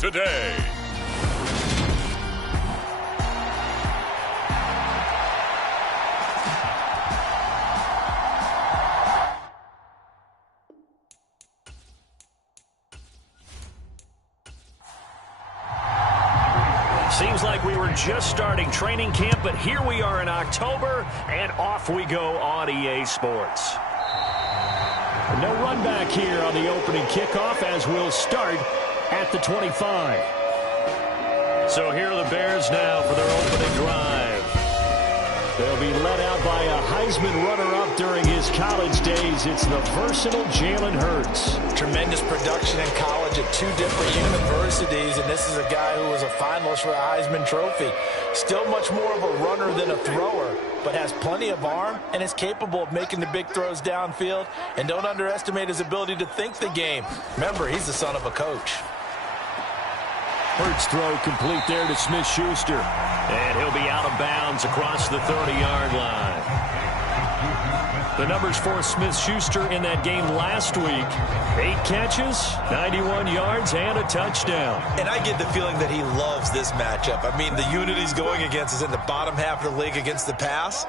today. Seems like we were just starting training camp, but here we are in October, and off we go on EA Sports. No run back here on the opening kickoff as we'll start at the 25. So here are the Bears now for their opening drive. They'll be led out by a Heisman runner-up during his college days. It's the versatile Jalen Hurts. Tremendous production in college at two different universities, and this is a guy who was a finalist for the Heisman Trophy. Still much more of a runner than a thrower, but has plenty of arm and is capable of making the big throws downfield. And don't underestimate his ability to think the game. Remember, he's the son of a coach. Hurts throw complete there to Smith-Schuster. And he'll be out of bounds across the 30-yard line. The numbers for Smith-Schuster in that game last week: 8 catches, 91 yards, and a touchdown. And I get the feeling that he loves this matchup. I mean, the unit he's going against is in the bottom half of the league against the pass.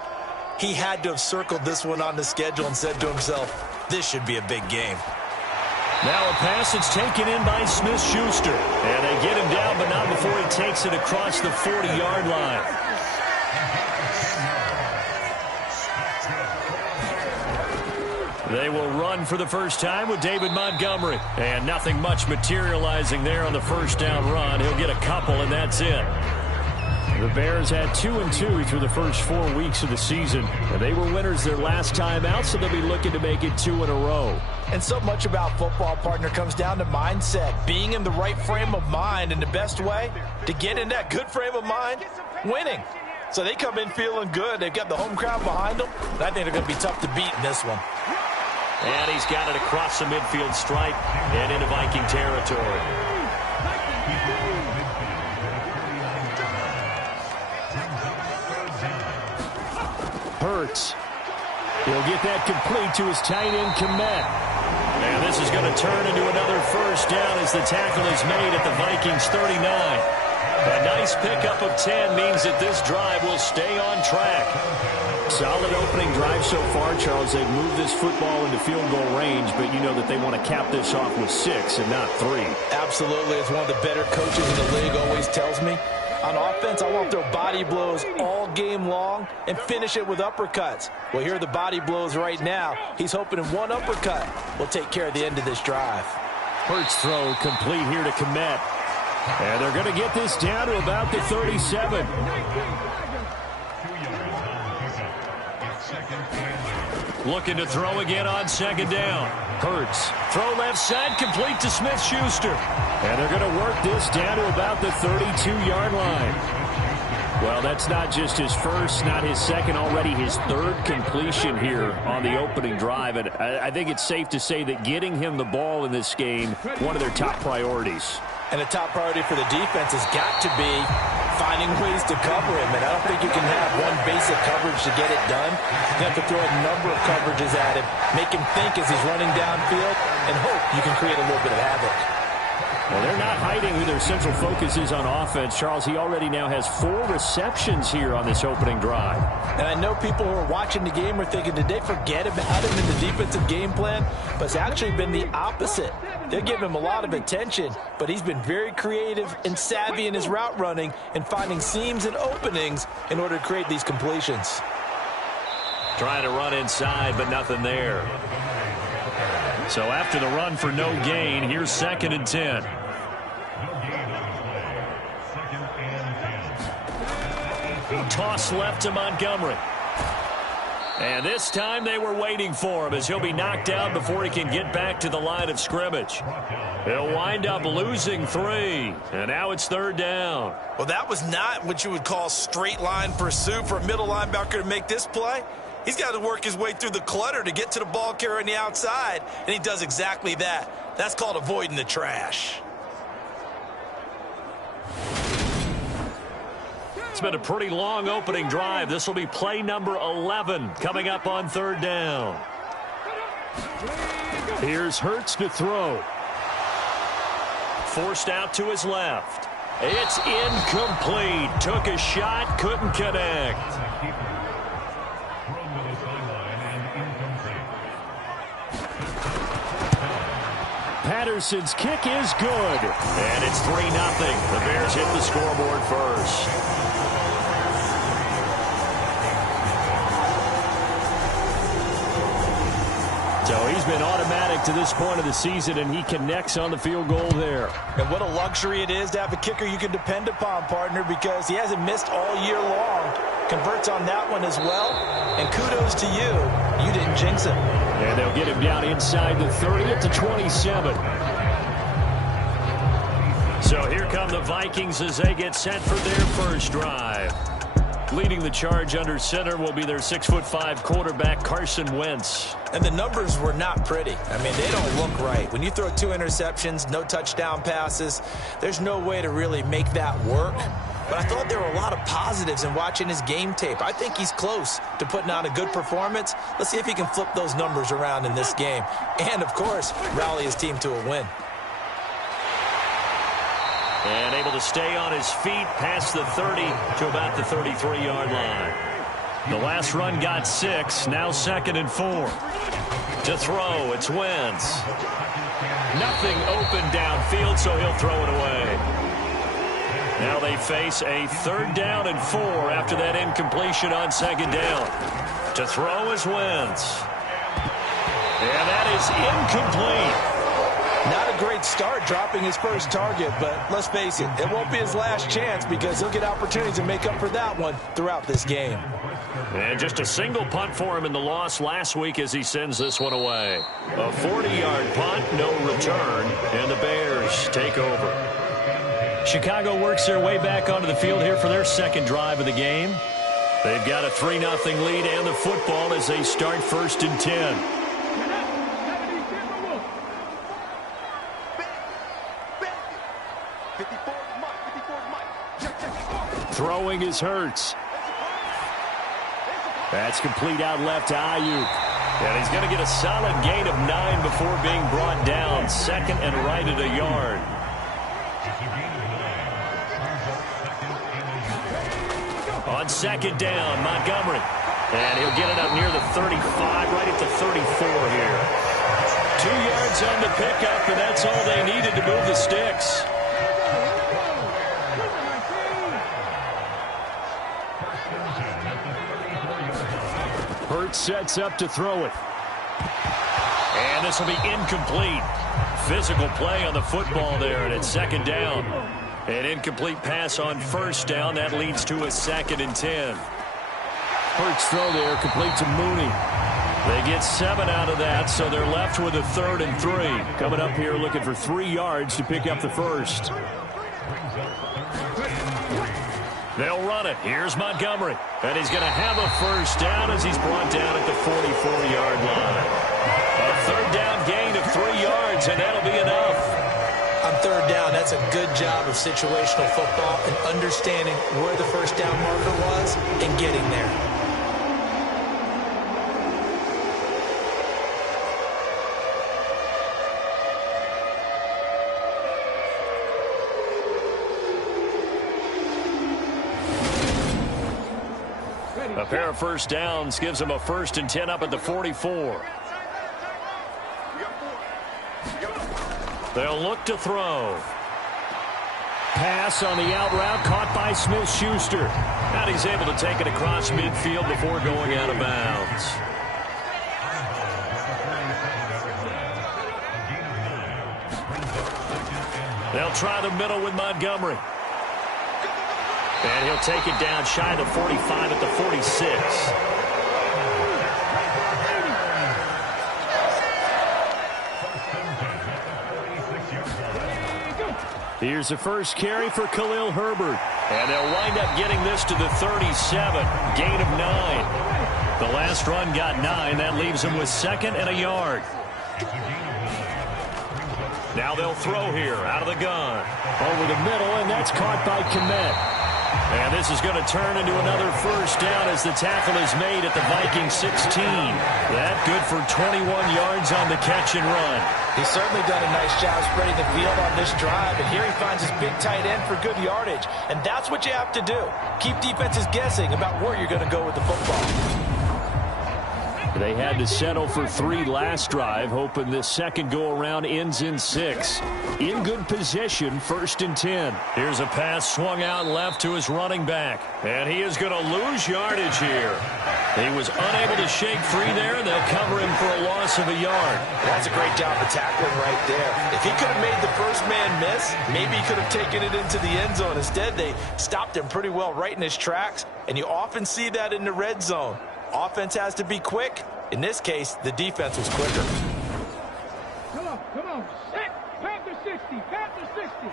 He had to have circled this one on the schedule and said to himself, this should be a big game. Now a pass that's taken in by Smith-Schuster. And they get him down, but not before he takes it across the 40-yard line. They will run for the first time with David Montgomery. And nothing much materializing there on the first down run. He'll get a couple, and that's it. The Bears had 2-2 through the first 4 weeks of the season. And they were winners their last time out, so they'll be looking to make it 2 in a row. And so much about football, partner, comes down to mindset. Being in the right frame of mind, and the best way to get in that good frame of mind, winning. So they come in feeling good. They've got the home crowd behind them. And I think they're going to be tough to beat in this one. And he's got it across the midfield stripe and into Viking territory. Hurts. He'll get that complete to his tight end, Kmet. And this is going to turn into another first down as the tackle is made at the Vikings 39. A nice pickup of 10 means that this drive will stay on track. Solid opening drive so far, Charles. They've moved this football into field goal range, but you know that they want to cap this off with 6 and not 3. Absolutely. As one of the better coaches in the league always tells me, on offense, I want to throw body blows all game long and finish it with uppercuts. Well, here are the body blows right now. He's hoping in one uppercut will take care of the end of this drive. Hurts throw complete here to Kmet. And they're going to get this down to about the 37. Looking to throw again on second down. Hurts. Throw left side, complete to Smith-Schuster. And they're going to work this down to about the 32-yard line. Well, that's not just his first, not his second, already his third completion here on the opening drive. And I think it's safe to say that getting him the ball in this game, one of their top priorities. And the top priority for the defense has got to be finding ways to cover him. And I don't think you can have one basic coverage to get it done. You have to throw a number of coverages at him, make him think as he's running downfield, and hope you can create a little bit of havoc. Well, they're not hiding who their central focus is on offense. Charles, he already now has 4 receptions here on this opening drive. And I know people who are watching the game are thinking, did they forget about him in the defensive game plan? But it's actually been the opposite. They're giving him a lot of attention, but he's been very creative and savvy in his route running and finding seams and openings in order to create these completions. Trying to run inside, but nothing there. So after the run for no gain, here's 2nd and 10. Toss left to Montgomery. And this time they were waiting for him as he'll be knocked out before he can get back to the line of scrimmage. He'll wind up losing 3. And now it's 3rd down. Well, that was not what you would call straight line pursuit for a middle linebacker to make this play. He's got to work his way through the clutter to get to the ball carrier on the outside, and he does exactly that. That's called avoiding the trash. It's been a pretty long opening drive. This will be play number 11 coming up on 3rd down. Here's Hurts to throw. forced out to his left. It's incomplete. Took a shot, couldn't connect. Patterson's kick is good. And it's 3-0. The Bears hit the scoreboard first. So he's been automatic to this point of the season, and he connects on the field goal there. And what a luxury it is to have a kicker you can depend upon, partner, because he hasn't missed all year long. Converts on that one as well. And kudos to you. You didn't jinx him. And they'll get him down inside the 30 at the 27. So here come the Vikings as they get set for their first drive. Leading the charge under center will be their 6'5" quarterback, Carson Wentz. And the numbers were not pretty. I mean, they don't look right. When you throw 2 interceptions, no touchdown passes, there's no way to really make that work. But I thought there were a lot of positives in watching his game tape. I think he's close to putting on a good performance. Let's see if he can flip those numbers around in this game. And, of course, rally his team to a win. And able to stay on his feet past the 30 to about the 33-yard line. The last run got 6, now 2nd and 4. To throw, it's Wentz. Nothing open downfield, so he'll throw it away. Now they face a 3rd down and 4 after that incompletion on 2nd down. To throw is Wentz. And that is incomplete. Not a great start dropping his first target, but let's face it, it won't be his last chance because he'll get opportunities to make up for that one throughout this game. And just a single punt for him in the loss last week as he sends this one away. A 40-yard punt, no return, and the Bears take over. Chicago works their way back onto the field here for their second drive of the game. They've got a 3-0 lead and the football as they start 1st and 10. Throwing is Hurts. That's complete out left to Ayuk. And he's going to get a solid gain of 9 before being brought down. 2nd and right at a yard. On 2nd down, Montgomery. And he'll get it up near the 35, right at the 34 here. 2 yards on the pickup, and that's all they needed to move the sticks. Hurts sets up to throw it. And this will be incomplete. Physical play on the football there, and it's 2nd down. An incomplete pass on 1st down. That leads to a 2nd and 10. Hurts throw there, complete to Mooney. They get 7 out of that, so they're left with a 3rd and 3. Coming up here looking for 3 yards to pick up the first. They'll run it. Here's Montgomery. And he's going to have a 1st down as he's brought down at the 44-yard line. A 3rd down gain of 3 yards, and that'll be enough. On 3rd down, that's a good job of situational football and understanding where the 1st down marker was and getting there. A pair of 1st downs gives him a 1st and 10 up at the 44. They'll look to throw. Pass on the out route caught by Smith-Schuster. And he's able to take it across midfield before going out of bounds. They'll try the middle with Montgomery. And he'll take it down shy of the 45 at the 46. Here's the first carry for Khalil Herbert. And they'll wind up getting this to the 37. Gain of 9. The last run got 9. That leaves him with 2nd and a yard. Now they'll throw here out of the gun. Over the middle, and that's caught by Kmet. And this is going to turn into another first down as the tackle is made at the Vikings 16. That good for 21 yards on the catch and run. He's certainly done a nice job spreading the field on this drive, and here he finds his big tight end for good yardage. And that's what you have to do. Keep defenses guessing about where you're going to go with the football. They had to settle for 3 last drive, hoping this second go-around ends in 6. In good position, 1st and 10. Here's a pass swung out left to his running back. And he is going to lose yardage here. He was unable to shake free there, and they'll cover him for a loss of a yard. That's a great job of tackling right there. If he could have made the first man miss, maybe he could have taken it into the end zone. Instead, they stopped him pretty well right in his tracks, and you often see that in the red zone. Offense has to be quick. In this case, the defense was quicker. Come on. Set. Panther 60. Panther 60.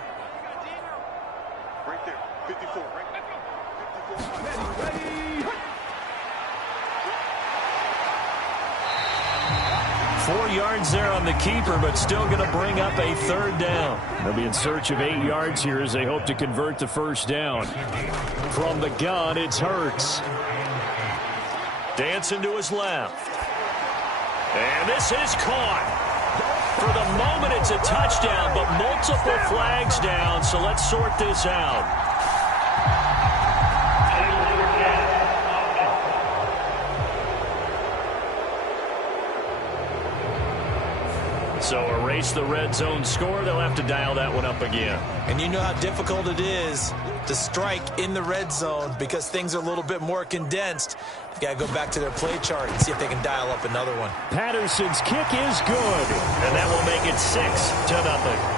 Right there. 54. Right there. 54. Ready. 4 yards there on the keeper, but still going to bring up a 3rd down. They'll be in search of 8 yards here as they hope to convert the first down. From the gun, it's Hurts. Dancing to his left. And this is caught. For the moment, it's a touchdown, but multiple flags down, so let's sort this out. So erase the red zone score. They'll have to dial that one up again. And you know how difficult it is to strike in the red zone because things are a little bit more condensed. They've got to go back to their play chart and see if they can dial up another one. Patterson's kick is good, and that will make it 6-0.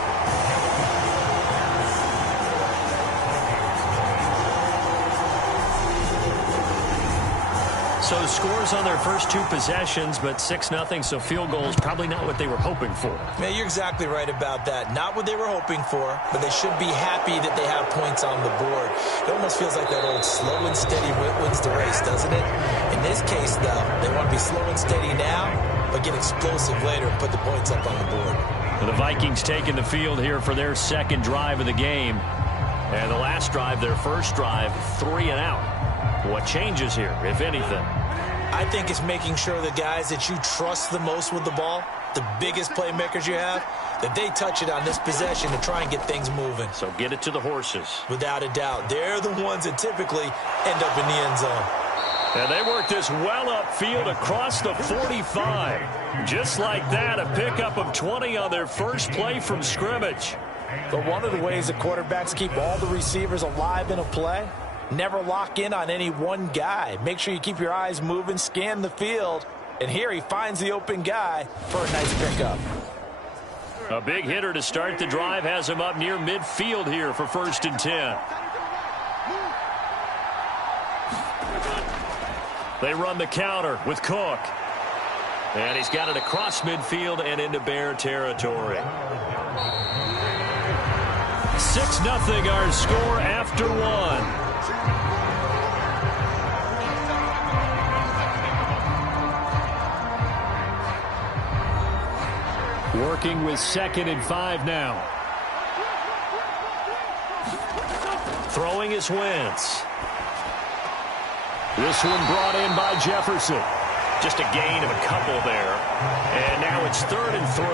So scores on their first 2 possessions, but 6-0, so field goals probably not what they were hoping for. Man, you're exactly right about that. Not what they were hoping for, but they should be happy that they have points on the board. It almost feels like that old slow and steady wins the race, doesn't it? In this case, though, they want to be slow and steady now, but get explosive later and put the points up on the board. Well, the Vikings taking the field here for their second drive of the game. And the last drive, their first drive, 3 and out. What changes here, if anything? I think it's making sure the guys that you trust the most with the ball, the biggest playmakers you have, that they touch it on this possession to try and get things moving. So get it to the horses. Without a doubt. They're the ones that typically end up in the end zone. And they work this well upfield across the 45. Just like that, a pickup of 20 on their first play from scrimmage. But one of the ways that quarterbacks keep all the receivers alive in a play, never lock in on any one guy. Make sure you keep your eyes moving, scan the field, and here he finds the open guy for a nice pickup. A big hitter to start the drive has him up near midfield here for 1st and 10. They run the counter with Cook. And he's got it across midfield and into Bear territory. 6-0 our score after 1. Working with 2nd and 5 now. Throwing is Wentz. This one brought in by Jefferson. Just a gain of a couple there. And now it's 3rd and 3.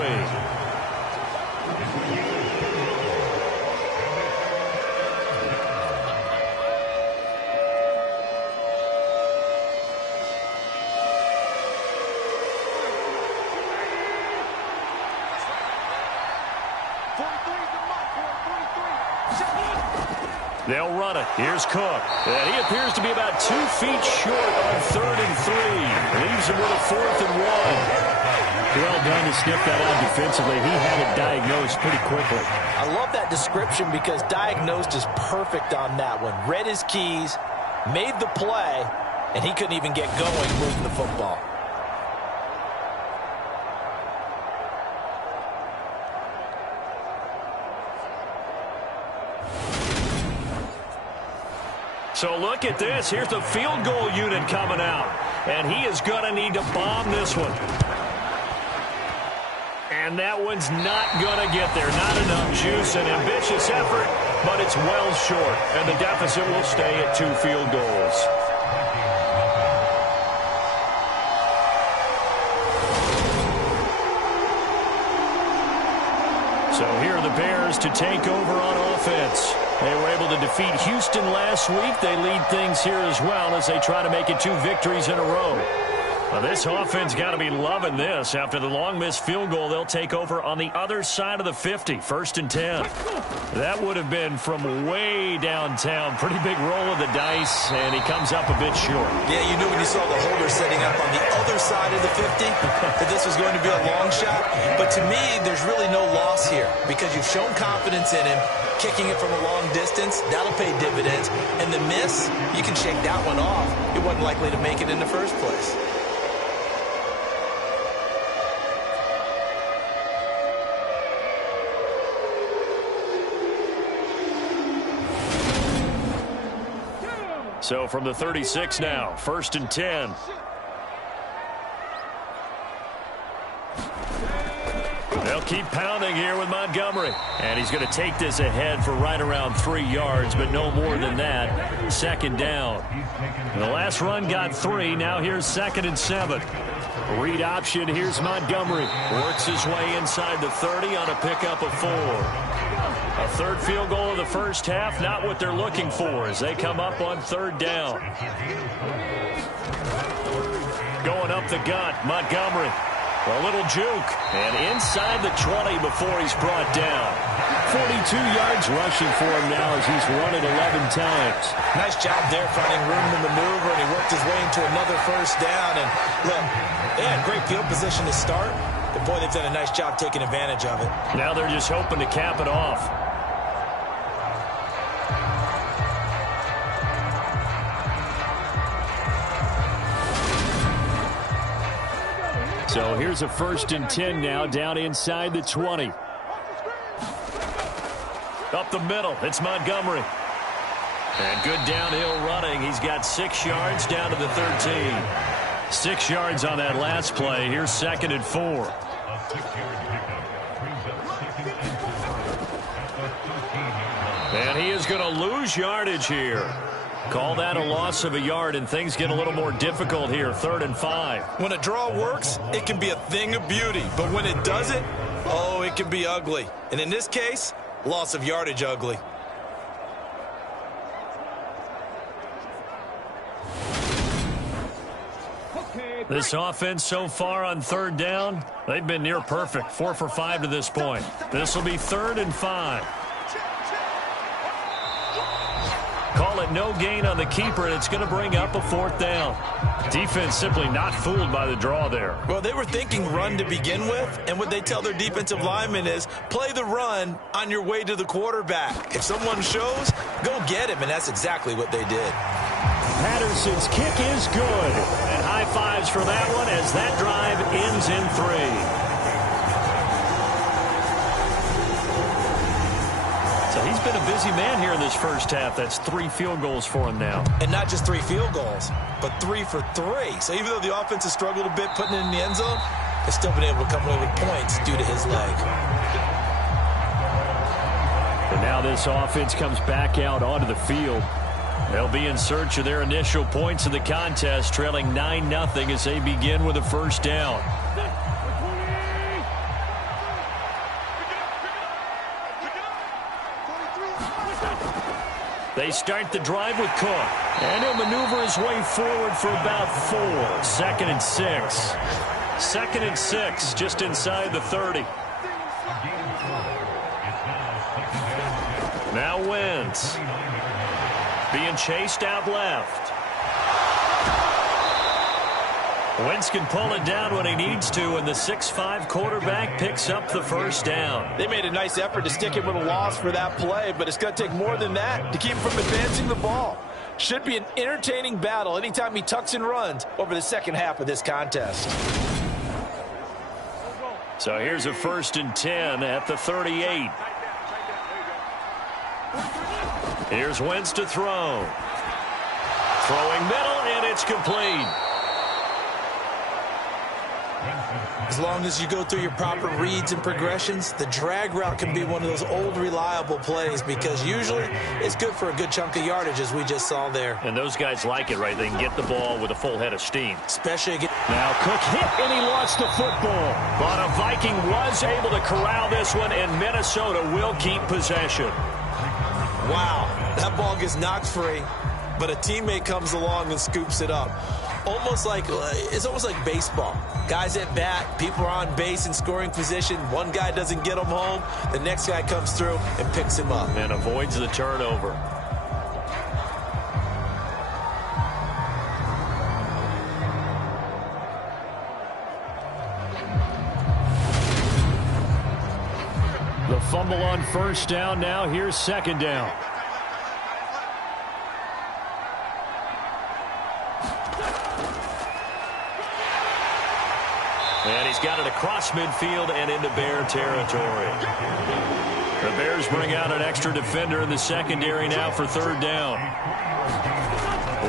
They'll run it. Here's Cook. And he appears to be about 2 feet short on 3rd and 3. Leaves him with a 4th and 1. Well done to sniff that out defensively. He had it diagnosed pretty quickly. I love that description because diagnosed is perfect on that one. Read his keys, made the play, and he couldn't even get going moving the football. So look at this. Here's the field goal unit coming out. And he is going to need to bomb this one. And that one's not going to get there. Not enough juice. An ambitious effort. but it's well short, and the deficit will stay at 2 field goals. So here are the Bears to take over on offense. They were able to defeat Houston last week. They lead things here as well as they try to make it 2 victories in a row. Well, this offense got to be loving this. After the long missed field goal, they'll take over on the other side of the 50, 1st and 10. That would have been from way downtown. Pretty big roll of the dice, and he comes up a bit short. Yeah, you knew when you saw the holder setting up on the other side of the 50 that this was going to be a long shot. But to me, there's really no loss here because you've shown confidence in him. Kicking it from a long distance, that'll pay dividends. And the miss, you can shake that one off. It wasn't likely to make it in the first place. So from the 36 now, 1st and 10. They'll keep pounding here with Montgomery. And he's going to take this ahead for right around 3 yards, but no more than that. 2nd down. The last run got 3. Now here's 2nd and 7. Read option. Here's Montgomery. Works his way inside the 30 on a pickup of 4. A 3rd field goal of the first half, not what they're looking for as they come up on 3rd down. Going up the gut, Montgomery. A little juke, and inside the 20 before he's brought down. 42 yards rushing for him now as he's run it 11 times. Nice job there finding room to maneuver, and he worked his way into another 1st down. And look, they had great field position to start, but boy, they've done a nice job taking advantage of it. Now they're just hoping to cap it off. So here's a 1st and 10 now, down inside the 20. Up the middle, it's Montgomery. And good downhill running. He's got 6 yards down to the 13. 6 yards on that last play. Here's 2nd and 4. And he is going to lose yardage here. Call that a loss of a yard, and things get a little more difficult here. 3rd and 5. When a draw works, it can be a thing of beauty. But when it doesn't, oh, it can be ugly. And in this case, loss of yardage ugly. This offense so far on 3rd down, they've been near perfect. 4 for 5 to this point. This will be 3rd and 5. Call it no gain on the keeper, and it's going to bring up a 4th down. Defense simply not fooled by the draw there. Well, they were thinking run to begin with, and what they tell their defensive linemen is play the run on your way to the quarterback. If someone shows, go get him, and that's exactly what they did. Patterson's kick is good. And high fives for that one as that drive ends in 3. So he's been a busy man here in this first half. That's 3 field goals for him now. And not just 3 field goals, but 3 for 3. So even though the offense has struggled a bit putting it in the end zone, they've still been able to come away with points due to his leg. And now this offense comes back out onto the field. They'll be in search of their initial points in the contest, trailing 9-0 as they begin with a 1st down. They start the drive with Cook. And he'll maneuver his way forward for about 4. 2nd and 6. 2nd and 6, just inside the 30. Now Wentz. Being chased out left. Wentz can pull it down when he needs to, and the 6'5" quarterback picks up the 1st down. They made a nice effort to stick him with a loss for that play, but it's going to take more than that to keep him from advancing the ball. Should be an entertaining battle anytime he tucks and runs over the second half of this contest. So here's a 1st and 10 at the 38. Here's Wentz to throw. Throwing middle, and it's complete. As long as you go through your proper reads and progressions, the drag route can be one of those old reliable plays because usually it's good for a good chunk of yardage, as we just saw there. And those guys like it, right? They can get the ball with a full head of steam. Especially again. Now Cook hit and he lost the football. But a Viking was able to corral this one, and Minnesota will keep possession. Wow, that ball gets knocked free, but a teammate comes along and scoops it up. It's almost like baseball. Guys at bat, people are on base in scoring position. One guy doesn't get him home. The next guy comes through and picks him up. And avoids the turnover. The fumble on first down. Now here's second down. And he's got it across midfield and into Bear territory. The Bears bring out an extra defender in the secondary now for third down.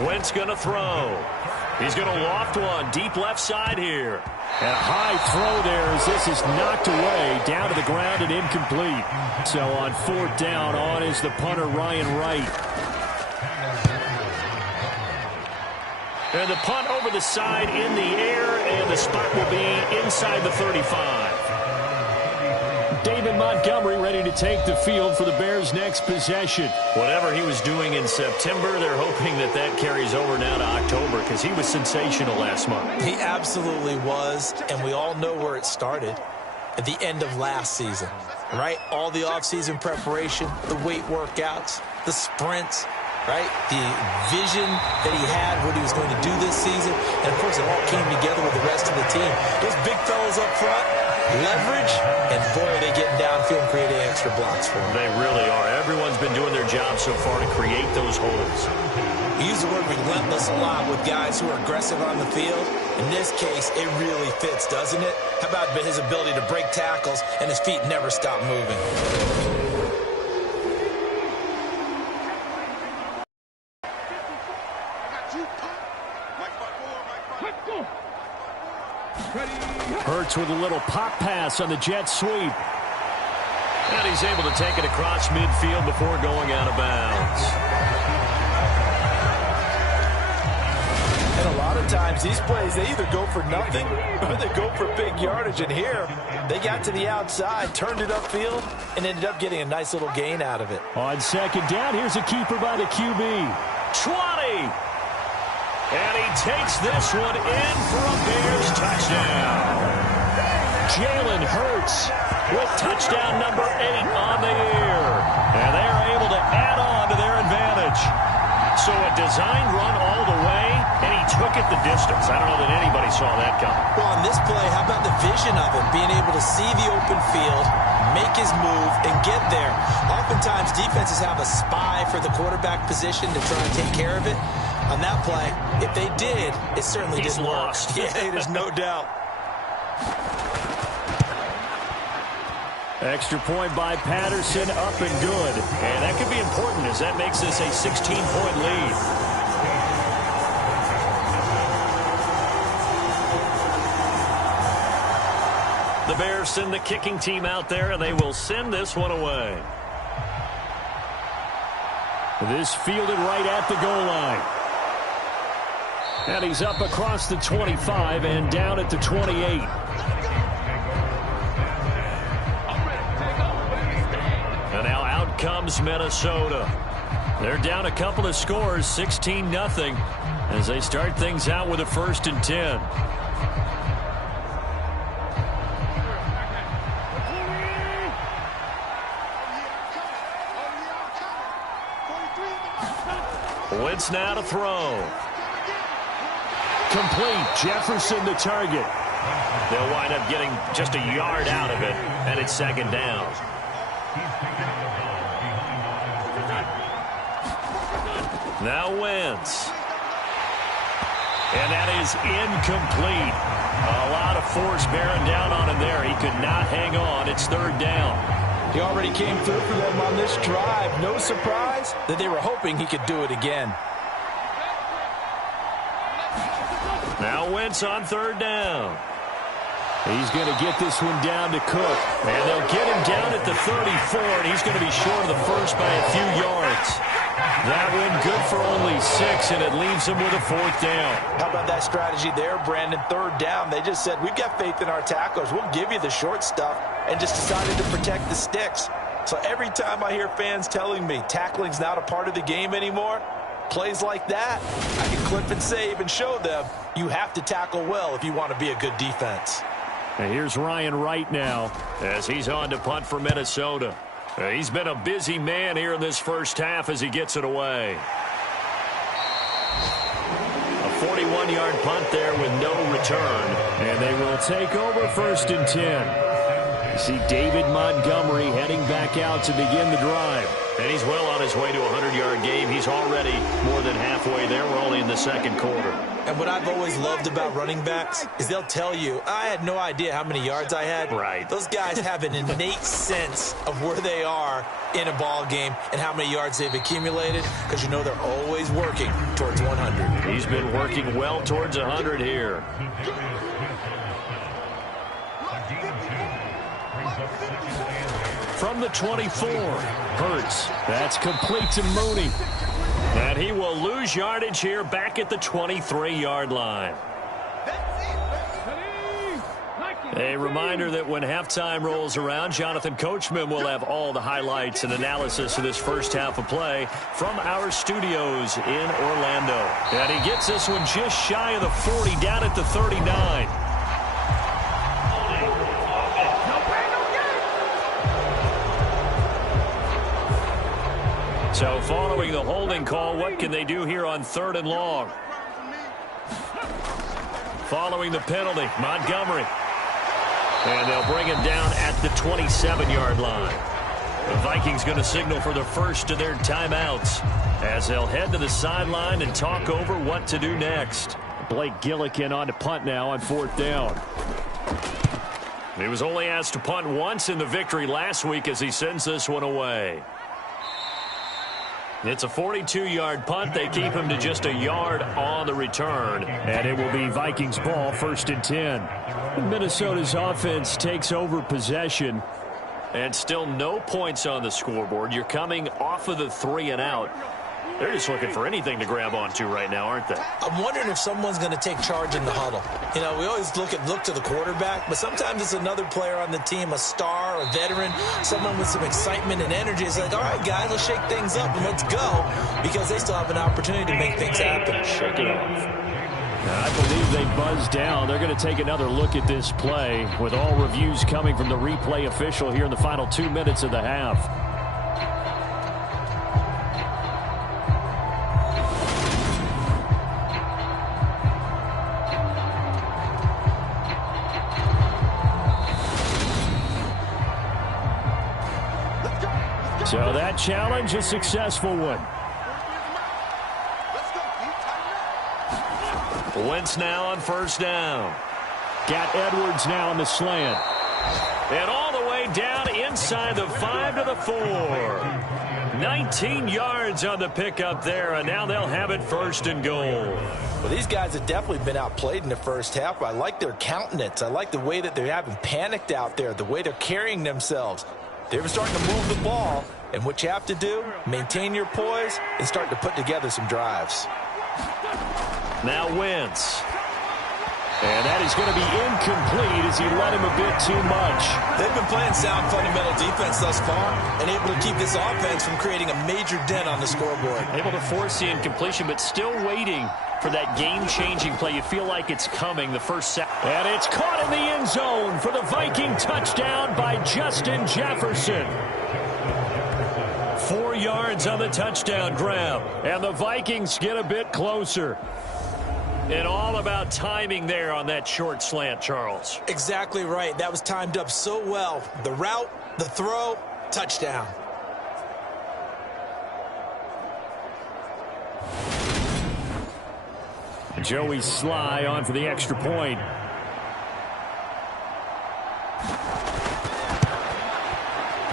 Wentz going to throw. He's going to loft one deep left side here. And a high throw there as this is knocked away down to the ground and incomplete. So on fourth down, on is the punter Ryan Wright. And the punt over the side in the air, and the spot will be inside the 35. David Montgomery ready to take the field for the Bears' next possession. Whatever he was doing in September, they're hoping that carries over now to October because he was sensational last month. He absolutely was, and we all know where it started. At the end of last season, right? All the offseason preparation, the weight workouts, the sprints, right? The vision that he had, what he was going to do this season. And, of course, it all came together with the rest of the team. Those big fellas up front, leverage, and, boy, are they getting downfield and creating extra blocks for him. They really are. Everyone's been doing their job so far to create those holes. We use the word relentless a lot with guys who are aggressive on the field. In this case, it really fits, doesn't it? How about his ability to break tackles and his feet never stop moving? Hurts with a little pop pass on the jet sweep. And he's able to take it across midfield before going out of bounds. And a lot of times these plays, they either go for nothing or they go for big yardage. And here, they got to the outside, turned it upfield, and ended up getting a nice little gain out of it. On second down, here's a keeper by the QB. 20! And he takes this one in for a Bears touchdown. Jalen Hurts with touchdown number 8 on the year. And they are able to add on to their advantage. So a design run all the way, and he took it the distance. I don't know that anybody saw that coming. Well, on this play, how about the vision of him, being able to see the open field, make his move, and get there. Oftentimes, defenses have a spy for the quarterback position to try and take care of it. On that play, if they did, it certainly didn't work. Yeah, there's no doubt. Extra point by Patterson, up and good. And that could be important as that makes this a 16-point lead. The Bears send the kicking team out there, and they will send this one away. This fielded right at the goal line. And he's up across the 25 and down at the 28. And now out comes Minnesota. They're down a couple of scores, 16-0, as they start things out with a 1st and 10. Wentz now to throw. Complete. Jefferson the target. They'll wind up getting just a yard out of it, and it's second down. Now Wentz. And that is incomplete. A lot of force bearing down on him there. He could not hang on. It's third down. He already came through for them on this drive. No surprise that they were hoping he could do it again. Now Wentz on third down. He's going to get this one down to Cook. And they'll get him down at the 34, and he's going to be short of the first by a few yards. That one good for only 6, and it leaves him with a 4th down. How about that strategy there, Brandon? 3rd down. They just said, we've got faith in our tacklers. We'll give you the short stuff, and just decided to protect the sticks. So every time I hear fans telling me tackling's not a part of the game anymore, plays like that, I can clip and save and show them you have to tackle well if you want to be a good defense. And here's Ryan Wright now as he's on to punt for Minnesota. He's been a busy man here in this first half as he gets it away. A 41-yard punt there with no return. And they will take over 1st and 10. You see David Montgomery heading back out to begin the drive. And he's well on his way to a 100-yard game. He's already more than halfway there. We're only in the 2nd quarter. And what I've always loved about running backs is they'll tell you, I had no idea how many yards I had. Right. Those guys have an innate sense of where they are in a ball game and how many yards they've accumulated, because you know they're always working towards 100. He's been working well towards 100 here. From the 24, Hurts. That's complete to Mooney. And he will lose yardage here back at the 23-yard line. A reminder that when halftime rolls around, Jonathan Coachman will have all the highlights and analysis of this first half of play from our studios in Orlando. And he gets this one just shy of the 40, down at the 39. So following the holding call, what can they do here on 3rd and long? Following the penalty, Montgomery. And they'll bring him down at the 27-yard line. The Vikings going to signal for the first of their timeouts as they'll head to the sideline and talk over what to do next. Blake Gillikin on to punt now on 4th down. He was only asked to punt once in the victory last week as he sends this one away. It's a 42-yard punt. They keep him to just a yard on the return. And it will be Vikings ball, 1st and 10. Minnesota's offense takes over possession. And still no points on the scoreboard. You're coming off of the 3 and out. They're just looking for anything to grab onto right now, aren't they? I'm wondering if someone's going to take charge in the huddle. You know, we always look to the quarterback, but sometimes it's another player on the team, a star, a veteran, someone with some excitement and energy. It's like, all right, guys, let's shake things up and let's go, because they still have an opportunity to make things happen. Shake it off. I believe they buzzed down. They're going to take another look at this play with all reviews coming from the replay official here in the final 2 minutes of the half. So that challenge, a successful one. Wentz now on 1st down. Got Edwards now on the slant. And all the way down inside the 5 to the 4. 19 yards on the pickup there, and now they'll have it 1st and goal. Well, these guys have definitely been outplayed in the first half. I like their countenance. I like the way that they haven't panicked out there, the way they're carrying themselves. They're starting to move the ball, and what you have to do, maintain your poise and start to put together some drives. Now Wentz. And that is going to be incomplete as he led him a bit too much. They've been playing sound fundamental defense thus far and able to keep this offense from creating a major dent on the scoreboard. Able to force the incompletion, but still waiting for that game-changing play. You feel like it's coming the first second. And it's caught in the end zone for the Viking touchdown by Justin Jefferson. 4 yards on the touchdown grab. And the Vikings get a bit closer. And all about timing there on that short slant, Charles. Exactly right. That was timed up so well. The route, the throw, touchdown. Joey Sly on for the extra point.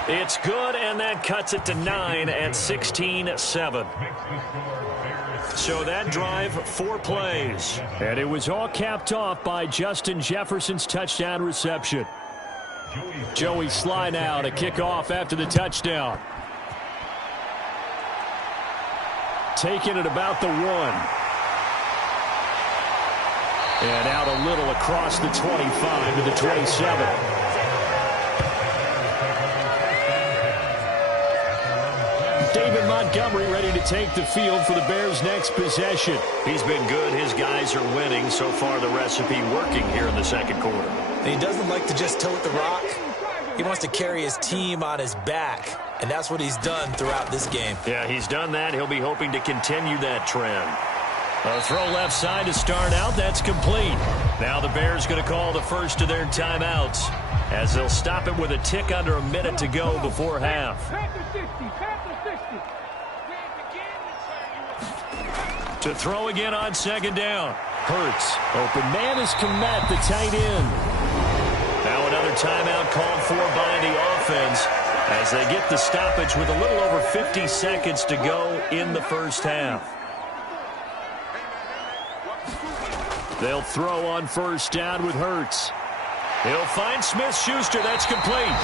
It's good, and that cuts it to 9 at 16-7. So that drive, 4 plays. And it was all capped off by Justin Jefferson's touchdown reception. Joey Sly now to kick off after the touchdown. Taking it about the 1. And out a little across the 25 to the 27. David Montgomery ready to take the field for the Bears' next possession. He's been good. His guys are winning. So far, the recipe working here in the second quarter. And he doesn't like to just tote the rock. He wants to carry his team on his back, and that's what he's done throughout this game. Yeah, he's done that. He'll be hoping to continue that trend. A throw left side to start out. That's complete. Now the Bears going to call the first of their timeouts as they'll stop it with a tick under a minute to go before half. To throw again on second down. Hurts. Open man is Komet, the tight end. Now another timeout called for by the offense as they get the stoppage with a little over 50 seconds to go in the first half. They'll throw on first down with Hurts. He'll find Smith-Schuster. That's complete.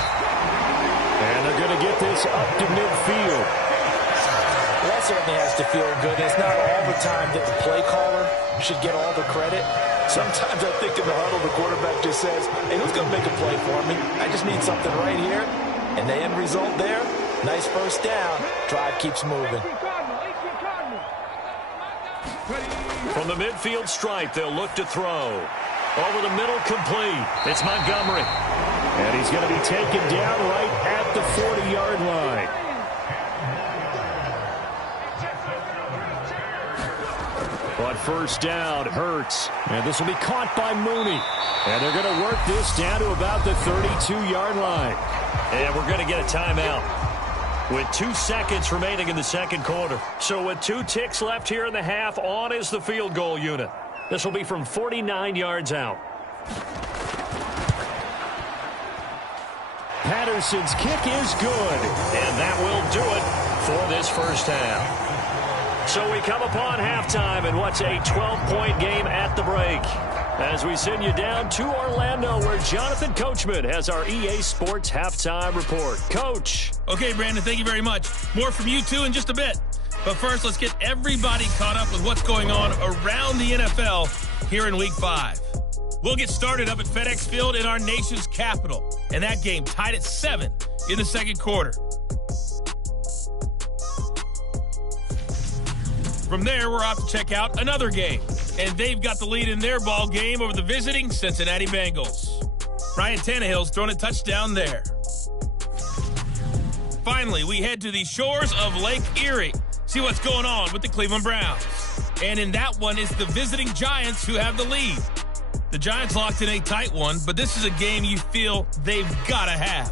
And they're going to get this up to midfield. Well, that certainly has to feel good. It's not all the time that the play caller should get all the credit. Sometimes I think in the huddle, the quarterback just says, hey, who's going to make a play for me? I just need something right here. And the end result there, nice first down. Drive keeps moving. From the midfield stripe, they'll look to throw. Over the middle, complete. It's Montgomery. And he's going to be taken down right at the 40-yard line. But first down, Hurts. And this will be caught by Mooney. And they're going to work this down to about the 32-yard line. And we're going to get a timeout with 2 seconds remaining in the second quarter. So with 2 ticks left here in the half, on is the field goal unit. This will be from 49 yards out. Patterson's kick is good. And that will do it for this first half. So we come upon halftime in what's a 12-point game at the break. As we send you down to Orlando, where Jonathan Coachman has our EA Sports halftime report. Coach. Okay, Brandon, thank you very much. More from you two in just a bit. But first, let's get everybody caught up with what's going on around the NFL here in Week 5. We'll get started up at FedEx Field in our nation's capital. And that game tied at 7 in the second quarter. From there, we're off to check out another game. And they've got the lead in their ball game over the visiting Cincinnati Bengals. Ryan Tannehill's thrown a touchdown there. Finally, we head to the shores of Lake Erie. See what's going on with the Cleveland Browns. And in that one, it's the visiting Giants who have the lead. The Giants locked in a tight one, but this is a game you feel they've got to have.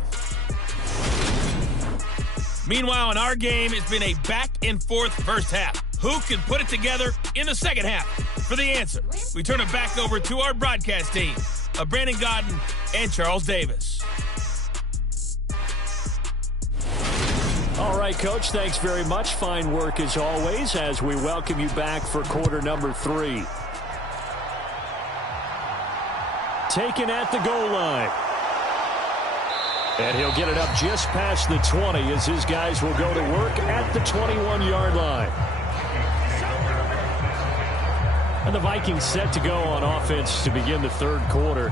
Meanwhile, in our game, it's been a back-and-forth first half. Who can put it together in the second half? For the answer, we turn it back over to our broadcast team of Brandon Godden and Charles Davis. All right, Coach, thanks very much. Fine work as always as we welcome you back for quarter number 3. Taken at the goal line. And he'll get it up just past the 20 as his guys will go to work at the 21-yard line. And the Vikings set to go on offense to begin the third quarter.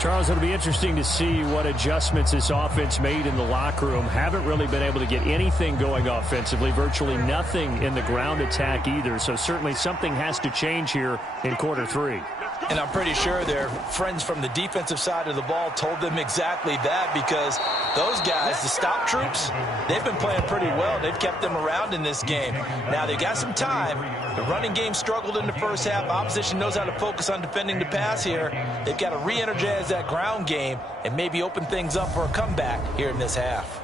Charles, it'll be interesting to see what adjustments this offense made in the locker room. Haven't really been able to get anything going offensively, virtually nothing in the ground attack either. So certainly something has to change here in quarter 3. And I'm pretty sure their friends from the defensive side of the ball told them exactly that, because those guys, the stop troops, they've been playing pretty well. They've kept them around in this game. Now, they got some time. The running game struggled in the first half. Opposition knows how to focus on defending the pass here. They've got to re-energize that ground game and maybe open things up for a comeback here in this half.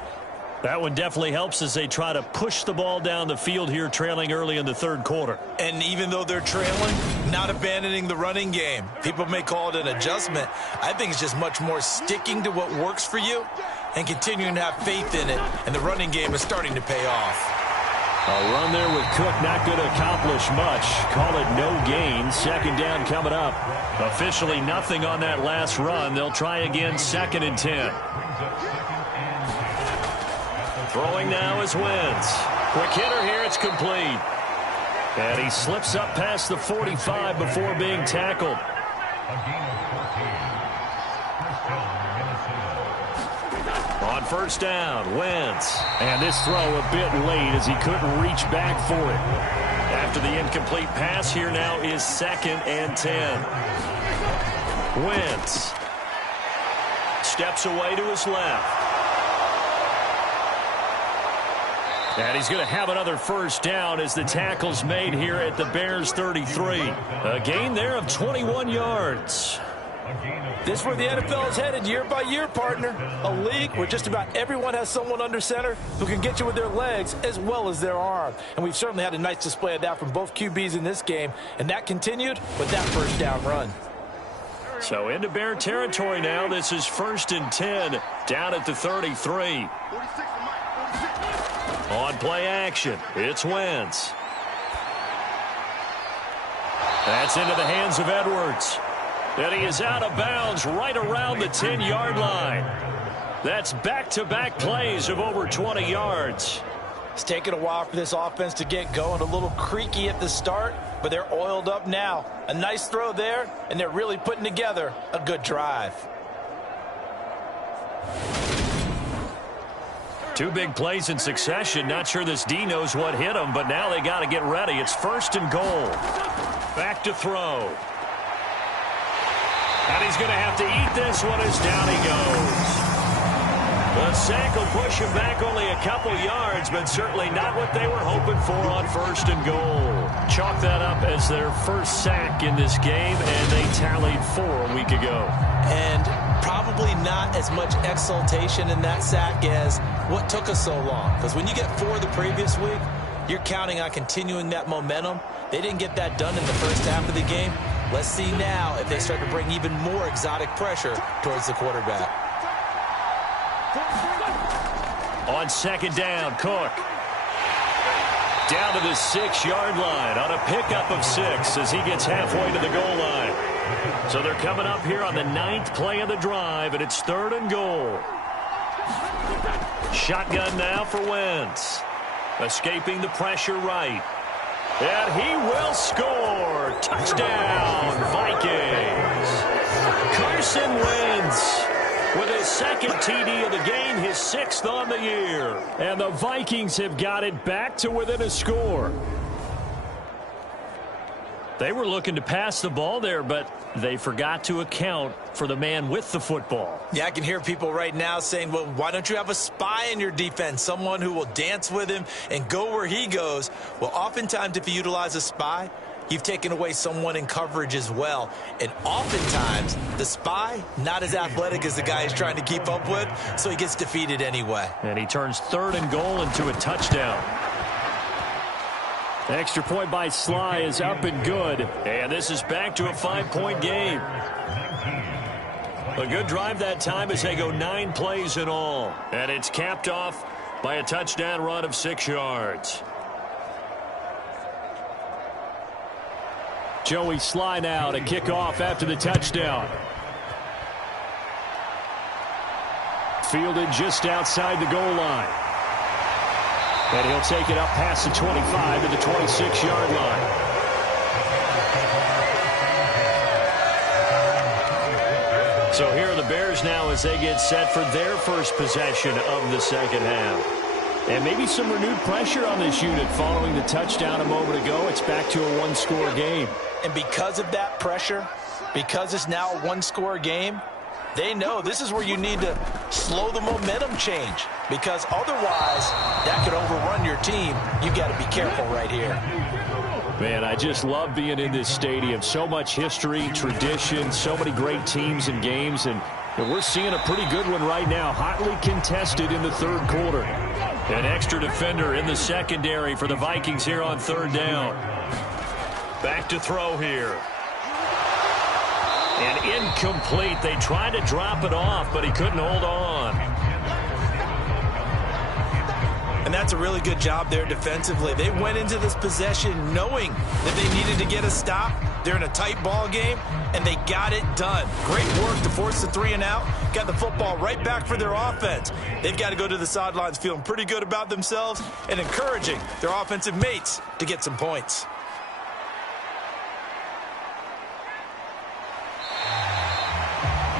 That one definitely helps as they try to push the ball down the field here, trailing early in the third quarter. And even though they're trailing, not abandoning the running game. People may call it an adjustment. I think it's just much more sticking to what works for you and continuing to have faith in it, and the running game is starting to pay off. A run there with Cook not going to accomplish much. Call it no gain. Second down coming up. Officially nothing on that last run. They'll try again, 2nd and 10. Throwing now is Wentz. Quick hitter here, it's complete. And he slips up past the 45 before being tackled. On first down, Wentz. And this throw a bit late as he couldn't reach back for it. After the incomplete pass, here now is 2nd and 10. Wentz steps away to his left. And he's going to have another first down as the tackle's made here at the Bears 33. A gain there of 21 yards. This is where the NFL is headed year by year, partner. A league where just about everyone has someone under center who can get you with their legs as well as their arm. And we've certainly had a nice display of that from both QBs in this game. And that continued with that first down run. So into Bear territory now. This is 1st and 10 down at the 33. On play action, it's Wentz. That's into the hands of Edwards. And he is out of bounds right around the 10-yard line. That's back-to-back plays of over 20 yards. It's taken a while for this offense to get going. A little creaky at the start, but they're oiled up now. A nice throw there, and they're really putting together a good drive. 2 big plays in succession. Not sure this D knows what hit him, but now they got to get ready. It's 1st and goal. Back to throw. And he's going to have to eat this one as down he goes. The sack will push him back only a couple yards, but certainly not what they were hoping for on 1st and goal. Chalk that up as their first sack in this game, and they tallied 4 a week ago. And probably not as much exultation in that sack as what took us so long. Because when you get 4 the previous week, you're counting on continuing that momentum. They didn't get that done in the first half of the game. Let's see now if they start to bring even more exotic pressure towards the quarterback. On 2nd down, Cook. Down to the 6-yard line on a pickup of 6 as he gets halfway to the goal line. So they're coming up here on the 9th play of the drive, and it's 3rd and goal. Shotgun now for Wentz. Escaping the pressure right. And he will score. Touchdown, Vikings. Carson Wentz with his 2nd TD of the game, his 6th on the year. And the Vikings have got it back to within a score. They were looking to pass the ball there, but they forgot to account for the man with the football. Yeah, I can hear people right now saying, well, why don't you have a spy in your defense, someone who will dance with him and go where he goes? Well, oftentimes if you utilize a spy, you've taken away someone in coverage as well. And oftentimes, the spy, not as athletic as the guy he's trying to keep up with, so he gets defeated anyway. And he turns 3rd and goal into a touchdown. The extra point by Sly is up and good. And this is back to a 5-point game. A good drive that time as they go 9 plays in all. And it's capped off by a touchdown run of 6 yards. Joey Sly now to kick off after the touchdown. Fielded just outside the goal line. And he'll take it up past the 25 to the 26-yard line. So here are the Bears now as they get set for their first possession of the second half. And maybe some renewed pressure on this unit following the touchdown a moment ago. It's back to a 1-score game. And because of that pressure, because it's now a 1-score game, they know this is where you need to slow the momentum change, because otherwise that could overrun your team. You've got to be careful right here. Man, I just love being in this stadium. So much history, tradition, so many great teams and games, and we're seeing a pretty good one right now, hotly contested in the 3rd quarter. An extra defender in the secondary for the Vikings here on 3rd down. Back to throw here. And incomplete. They tried to drop it off, but he couldn't hold on. And that's a really good job there defensively. They went into this possession knowing that they needed to get a stop. They're in a tight ball game, and they got it done. Great work to force the 3 and out. Got the football right back for their offense. They've got to go to the sidelines feeling pretty good about themselves and encouraging their offensive mates to get some points.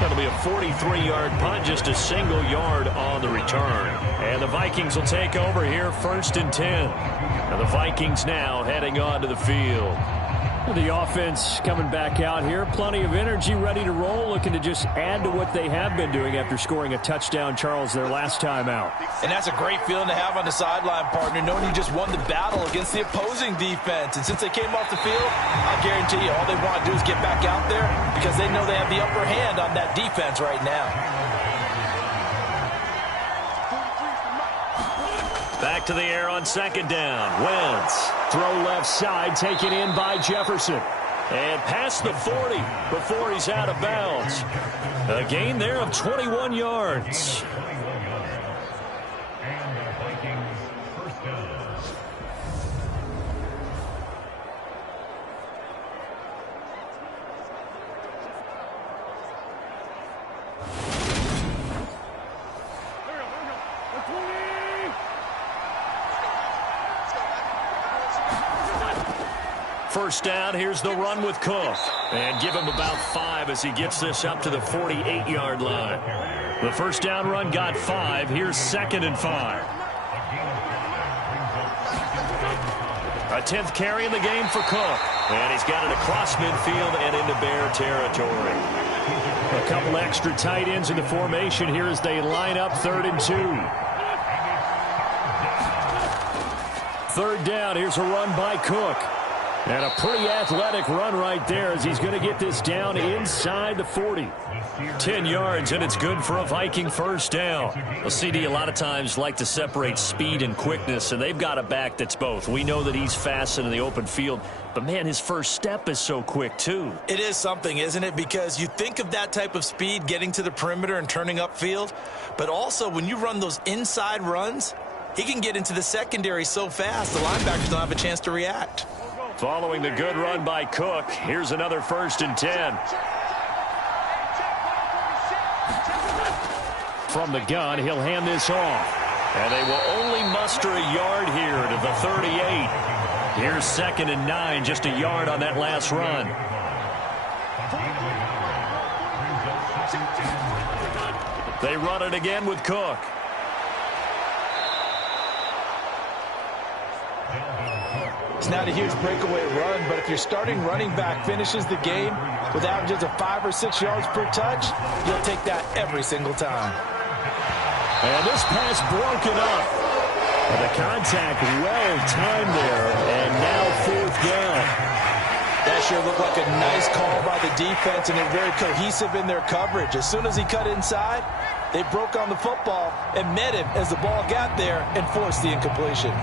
That'll be a 43-yard punt, just a single yard on the return. And the Vikings will take over here, 1st and 10. And the Vikings now heading onto the field. The offense coming back out here. Plenty of energy, ready to roll, looking to just add to what they have been doing after scoring a touchdown, Charles, their last time out. And that's a great feeling to have on the sideline, partner, knowing you just won the battle against the opposing defense. And since they came off the field, I'll guarantee you all they want to do is get back out there because they know they have the upper hand on that defense right now. Back to the air on 2nd down. Wentz. Throw left side, taken in by Jefferson. And past the 40 before he's out of bounds. A gain there of 21 yards. First down, here's the run with Cook. And give him about 5 as he gets this up to the 48-yard line. The first down run got 5. Here's 2nd and 5. A 10th carry in the game for Cook. And he's got it across midfield and into Bear territory. A couple extra tight ends in the formation here as they line up 3rd and 2. 3rd down, here's a run by Cook. And a pretty athletic run right there as he's going to get this down inside the 40. 10 yards, and it's good for a Viking first down. Well, CD a lot of times like to separate speed and quickness, and they've got a back that's both. We know that he's fast in the open field, but, man, his first step is so quick, too. It is something, isn't it? Because you think of that type of speed getting to the perimeter and turning upfield, but also when you run those inside runs, he can get into the secondary so fast the linebackers don't have a chance to react. Following the good run by Cook, here's another 1st and 10. From the gun, he'll hand this off. And they will only muster a yard here to the 38. Here's 2nd and 9, just a yard on that last run. They run it again with Cook. It's not a huge breakaway run, but if your starting running back finishes the game with averages of 5 or 6 yards per touch, you'll take that every single time. And this pass broken up. And the contact well timed there, and now 4th down. That sure looked like a nice call by the defense, and they're very cohesive in their coverage. As soon as he cut inside, they broke on the football and met him as the ball got there and forced the incompletion.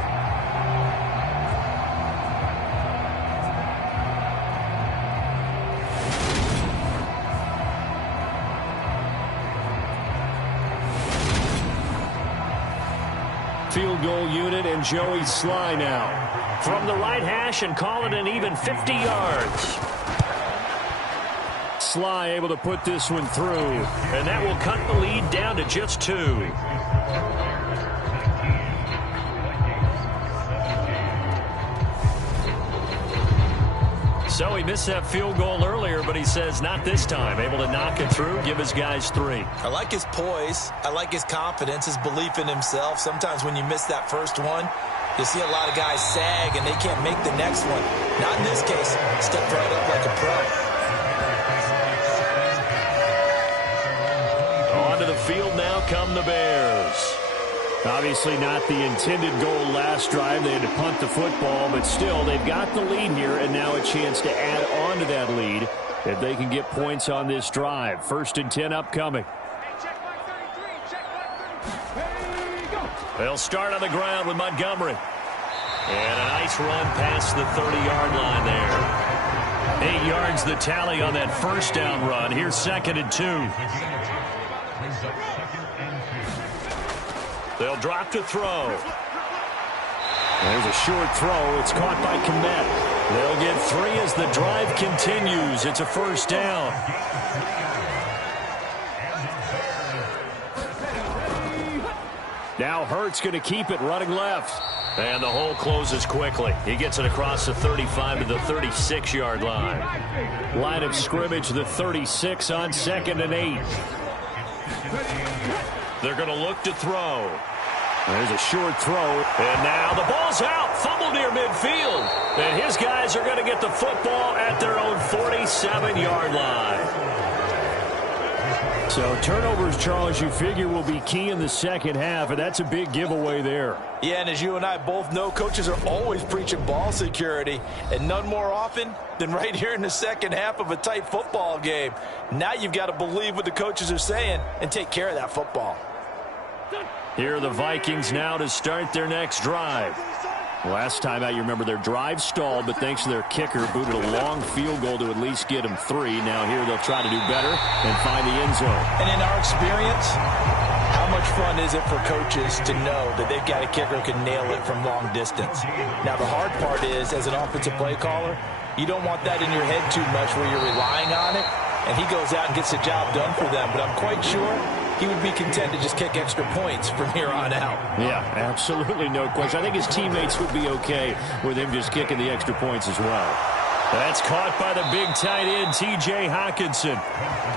Field goal unit and Joey Sly now. From the right hash and call it an even 50 yards. Sly able to put this one through. And that will cut the lead down to just 2. So he missed that field goal earlier, but he says not this time. Able to knock it through, give his guys 3. I like his poise. I like his confidence, his belief in himself. Sometimes when you miss that first one, you see a lot of guys sag and they can't make the next one. Not in this case. Stepped right up like a pro. Onto the field now come the Bears. Obviously not the intended goal last drive. They had to punt the football, but still they've got the lead here and now a chance to add on to that lead if they can get points on this drive. 1st and 10 upcoming. They'll start on the ground with Montgomery. And a nice run past the 30-yard line there. 8 yards the tally on that first down run. Here's 2nd and 2. They'll drop to throw. There's a short throw. It's caught by Kmet. They'll get 3 as the drive continues. It's a first down. Now Hurts going to keep it running left. And the hole closes quickly. He gets it across the 35 to the 36-yard line. Line of scrimmage, the 36 on 2nd and 8. They're going to look to throw. There's a short throw. And now the ball's out. Fumble near midfield. And his guys are going to get the football at their own 47-yard line. So turnovers, Charles, you figure will be key in the second half, and that's a big giveaway there. Yeah, and as you and I both know, coaches are always preaching ball security, and none more often than right here in the second half of a tight football game. Now you've got to believe what the coaches are saying and take care of that football. Here are the Vikings now to start their next drive. Last time out, you remember their drive stalled, but thanks to their kicker, booted a long field goal to at least get them 3. Now here they'll try to do better and find the end zone. And in our experience, how much fun is it for coaches to know that they've got a kicker who can nail it from long distance? Now the hard part is, as an offensive play caller, you don't want that in your head too much where you're relying on it, and he goes out and gets the job done for them. But I'm quite sure he would be content to just kick extra points from here on out. Yeah, absolutely no question. I think his teammates would be okay with him just kicking the extra points as well. That's caught by the big tight end, T.J. Hockenson.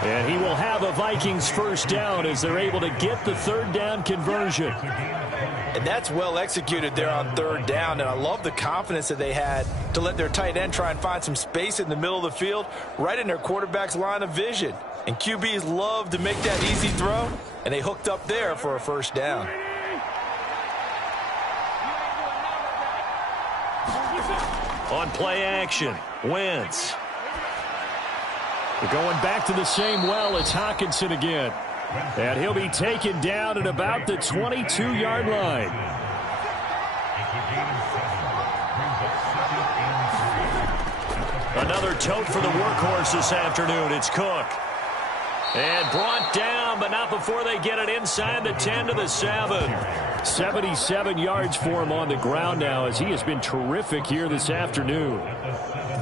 And he will have a Vikings first down as they're able to get the third down conversion. And that's well executed there on third down. And I love the confidence that they had to let their tight end try and find some space in the middle of the field, right in their quarterback's line of vision. And QBs love to make that easy throw, and they hooked up there for a first down. On play action, Wentz. We're going back to the same well. It's Hockenson again. And he'll be taken down at about the 22-yard line. Another tote for the workhorse this afternoon. It's Cook. And brought down, but not before they get it inside the 10 to the 7. 77 yards for him on the ground now, as he has been terrific here this afternoon.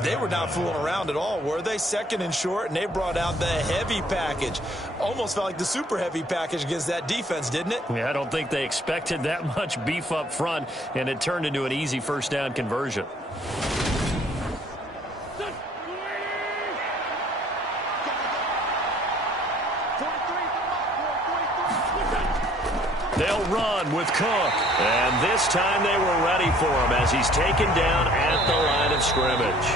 They were not fooling around at all, were they? Second and short, and they brought out the heavy package. Almost felt like the super heavy package against that defense, didn't it? Yeah, I don't think they expected that much beef up front, and it turned into an easy first down conversion. They'll run with Cook. And this time they were ready for him as he's taken down at the line of scrimmage.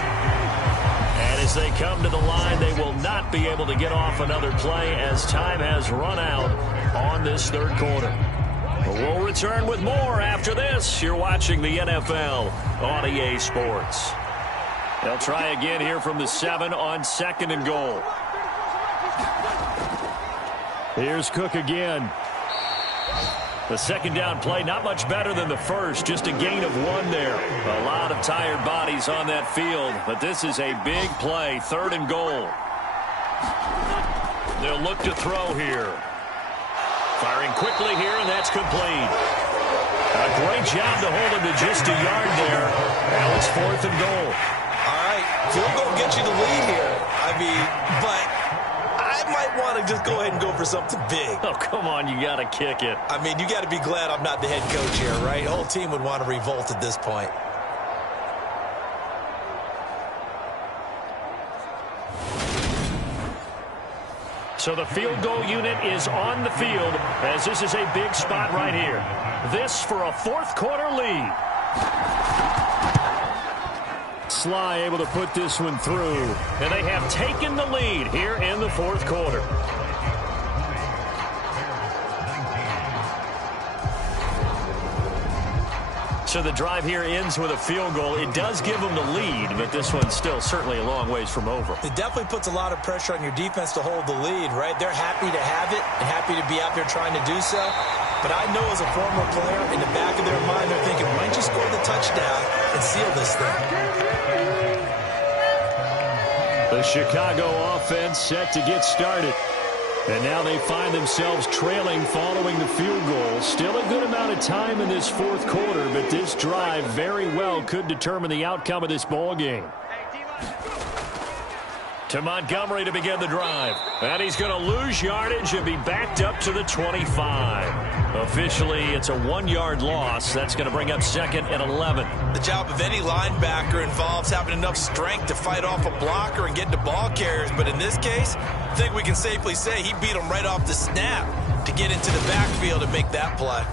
And as they come to the line, they will not be able to get off another play as time has run out on this third quarter. But we'll return with more after this. You're watching the NFL on EA Sports. They'll try again here from the 7 on 2nd and goal. Here's Cook again. The second down play, not much better than the first, just a gain of 1 there. A lot of tired bodies on that field, but this is a big play, 3rd and goal. They'll look to throw here. Firing quickly here, and that's complete. A great job to hold him to just a yard there. Now it's 4th and goal. All right, field goal get you the lead here. But I might want to just go ahead and go for something big. Oh, come on, you got to kick it. You got to be glad I'm not the head coach here, right? The whole team would want to revolt at this point. So the field goal unit is on the field as this is a big spot right here. This for a 4th quarter lead. Sly able to put this one through. And they have taken the lead here in the 4th quarter. So the drive here ends with a field goal. It does give them the lead, but this one's still certainly a long ways from over. It definitely puts a lot of pressure on your defense to hold the lead, right? They're happy to have it and happy to be out there trying to do so. But I know as a former player, in the back of their mind, they're thinking, why don't you score the touchdown and seal this thing? The Chicago offense set to get started. And now they find themselves trailing following the field goal. Still a good amount of time in this fourth quarter, but this drive very well could determine the outcome of this ball game. To Montgomery to begin the drive. And he's going to lose yardage and be backed up to the 25. Officially, it's a 1-yard loss. That's going to bring up second and 11. The job of any linebacker involves having enough strength to fight off a blocker and get to ball carriers. But in this case, I think we can safely say he beat him right off the snap to get into the backfield and make that play.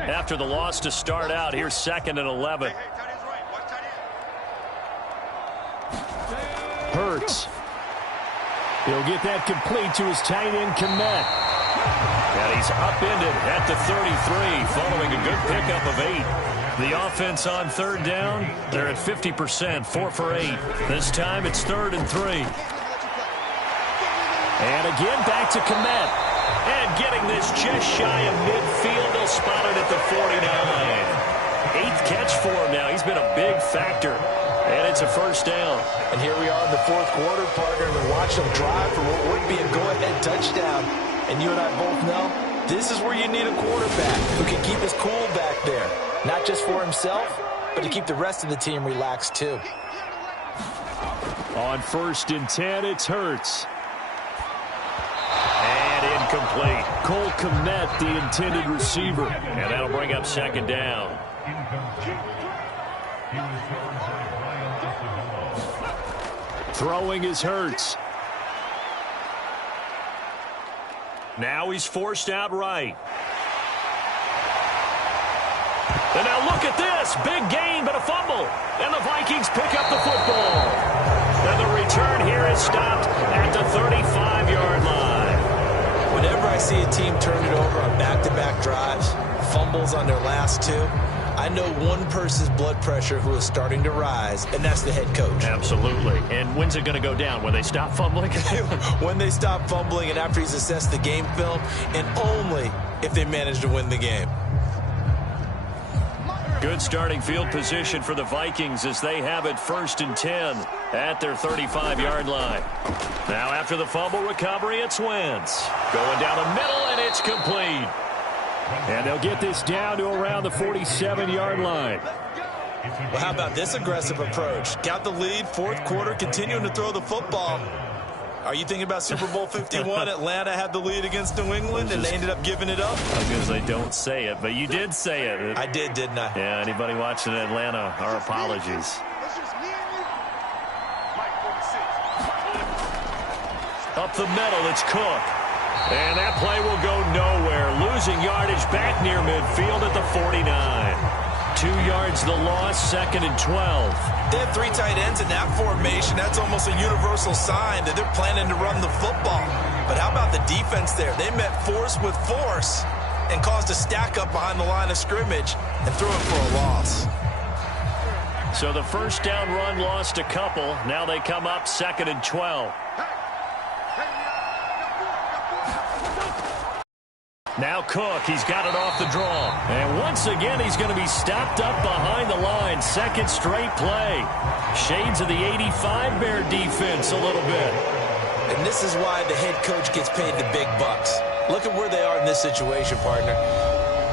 After the loss to start out, here's second and 11. Hurts. He'll get that complete to his tight end, Kmet. And he's upended at the 33 following a good pickup of 8. The offense on third down, they're at 50%, 4 for 8. This time it's 3rd and 3. And again back to Kmet. And getting this just shy of midfield, they'll spot it at the 49. 8th catch for him now. He's been a big factor. And it's a first down. And here we are in the fourth quarter, partner, and watch them drive for what would be a go-ahead touchdown. And you and I both know this is where you need a quarterback who can keep his cool back there. Not just for himself, but to keep the rest of the team relaxed too. On 1st and 10, it's Hurts. And incomplete. Cole Kmet, the intended receiver. And that'll bring up second down. Throwing is Hurts. Now he's forced out right. And now look at this. Big gain, but a fumble. And the Vikings pick up the football. And the return here is stopped at the 35-yard line. Whenever I see a team turn it over on back-to-back drives, fumbles on their last 2, I know one person's blood pressure who is starting to rise, and that's the head coach. Absolutely. And when's it going to go down? When they stop fumbling? When they stop fumbling and after he's assessed the game film, and only if they manage to win the game. Good starting field position for the Vikings as they have it 1st and 10 at their 35-yard line. Now after the fumble recovery, it's Wentz. Going down the middle, and it's complete. And they'll get this down to around the 47-yard line. Well, how about this aggressive approach? Got the lead, fourth quarter, continuing to throw the football. Are you thinking about Super Bowl 51? Atlanta had the lead against New England, and they ended up giving it up? I was going to say, don't say it, but you did say it. I did, didn't I? Yeah, anybody watching Atlanta, our apologies. Up the middle, it's Cook. And that play will go nowhere. Losing yardage back near midfield at the 49. 2 yards the loss, 2nd and 12. They have 3 tight ends in that formation. That's almost a universal sign that they're planning to run the football. But how about the defense there? They met force with force and caused a stack up behind the line of scrimmage and threw it for a loss. So the first down run lost a couple. Now they come up 2nd and 12. Now Cook, he's got it off the draw. And once again, he's going to be stopped up behind the line. 2nd straight play. Shades of the 85 Bear defense a little bit. And this is why the head coach gets paid the big bucks. Look at where they are in this situation, partner.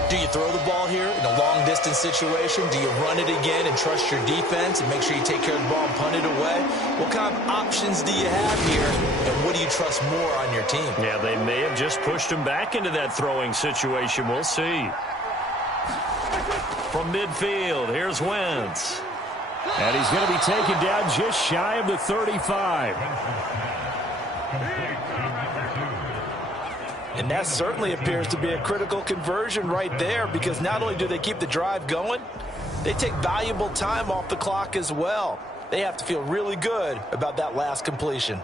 Do you throw the ball here in a long-distance situation? Do you run it again and trust your defense and make sure you take care of the ball and punt it away? What kind of options do you have here, and what do you trust more on your team? Yeah, they may have just pushed him back into that throwing situation. We'll see. From midfield, here's Wentz. And he's going to be taken down just shy of the 35. And that certainly appears to be a critical conversion right there, because not only do they keep the drive going, they take valuable time off the clock as well. They have to feel really good about that last completion.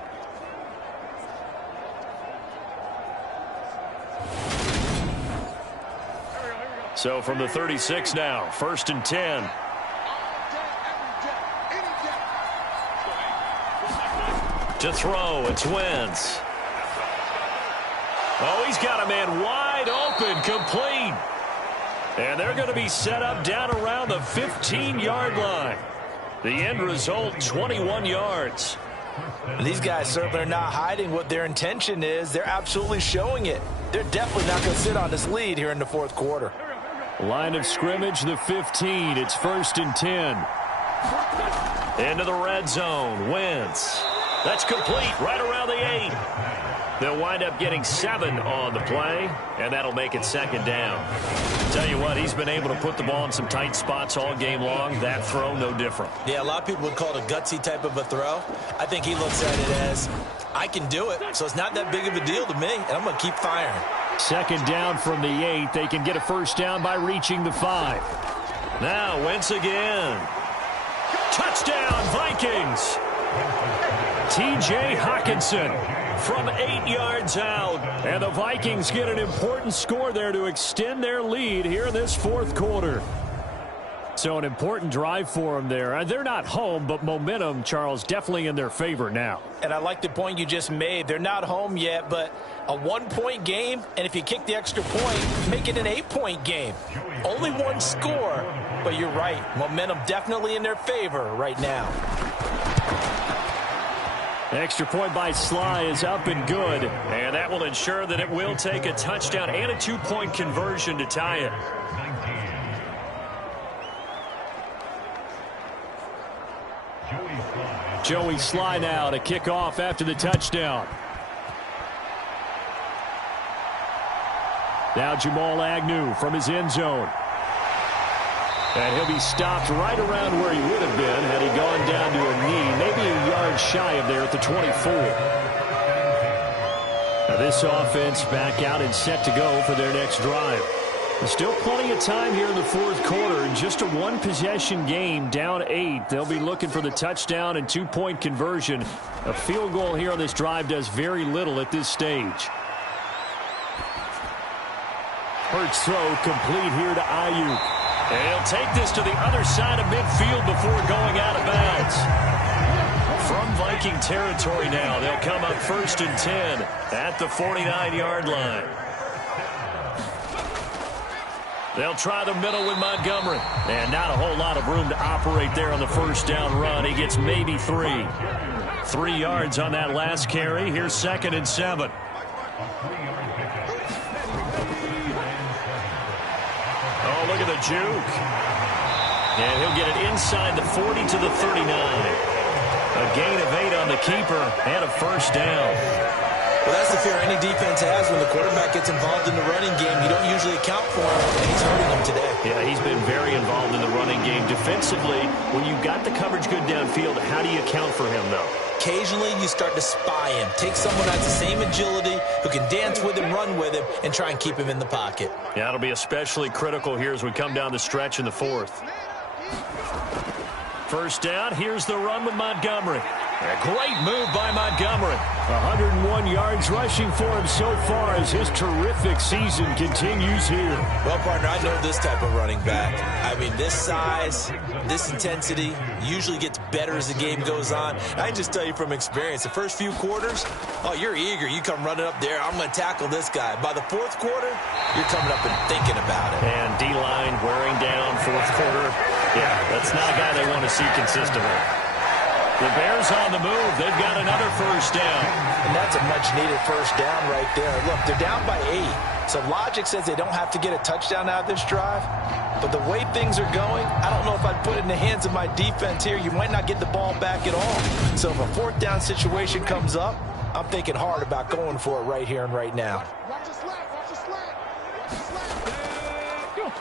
So from the 36 now, 1st and 10. To throw, it's Wentz. Oh, he's got a man wide open, complete. And they're going to be set up down around the 15-yard line. The end result, 21 yards. These guys certainly are not hiding what their intention is. They're absolutely showing it. They're definitely not going to sit on this lead here in the fourth quarter. Line of scrimmage, the 15. It's 1st and 10. Into the red zone. Wentz. That's complete right around the 8. They'll wind up getting 7 on the play, and that'll make it 2nd down. Tell you what, he's been able to put the ball in some tight spots all game long. That throw, no different. Yeah, a lot of people would call it a gutsy type of a throw. I think he looks at it as, I can do it, so it's not that big of a deal to me, and I'm going to keep firing. 2nd down from the 8. They can get a 1st down by reaching the 5. Now, Wentz again. Touchdown, Vikings. T.J. Hawkinson from 8 yards out. And the Vikings get an important score there to extend their lead here in this 4th quarter. So an important drive for them there. They're not home, but momentum, Charles, definitely in their favor now. And I like the point you just made. They're not home yet, but a 1-point game, and if you kick the extra point, make it an 8-point game. Only 1 score, but you're right. Momentum definitely in their favor right now. Extra point by Sly is up and good. And that will ensure that it will take a touchdown and a 2-point conversion to tie it. Joey Sly now to kick off after the touchdown. Now Jamal Agnew from his end zone. And he'll be stopped right around where he would have been had he gone down to a knee, maybe a yard shy of there at the 24. Now this offense back out and set to go for their next drive. There's still plenty of time here in the 4th quarter. Just a 1-possession game, down 8. They'll be looking for the touchdown and 2-point conversion. A field goal here on this drive does very little at this stage. Hurts throw complete here to Ayuk. And he'll take this to the other side of midfield before going out of bounds. From Viking territory now, they'll come up 1st and 10 at the 49-yard line. They'll try the middle with Montgomery. And not a whole lot of room to operate there on the 1st down run. He gets maybe 3. 3 yards on that last carry. Here's 2nd and 7. Oh, look at the juke. And he'll get it inside the 40 to the 39. A gain of 8 on the keeper and a 1st down. Well, that's the fear any defense has when the quarterback gets involved in the running game. You don't usually account for him, and he's hurting them today. Yeah, he's been very involved in the running game. Defensively, when you've got the coverage good downfield, how do you account for him, though? Occasionally, you start to spy him. Take someone that has the same agility, who can dance with him, run with him, and try and keep him in the pocket. Yeah, it'll be especially critical here as we come down the stretch in the 4th. 1st down, here's the run with Montgomery. A great move by Montgomery. 101 yards rushing for him so far as his terrific season continues here. Well, partner, I know this type of running back. I mean, this size, this intensity usually gets better as the game goes on. I can just tell you from experience, the first few quarters, oh, you're eager. You come running up there, I'm going to tackle this guy. By the 4th quarter, you're coming up and thinking about it. And D-line wearing down 4th quarter. Yeah, that's not a guy they want to see consistently. The Bears on the move. They've got another 1st down. And that's a much-needed 1st down right there. Look, they're down by 8. So logic says they don't have to get a touchdown out of this drive. But the way things are going, I don't know if I'd put it in the hands of my defense here. You might not get the ball back at all. So if a 4th down situation comes up, I'm thinking hard about going for it right here and right now.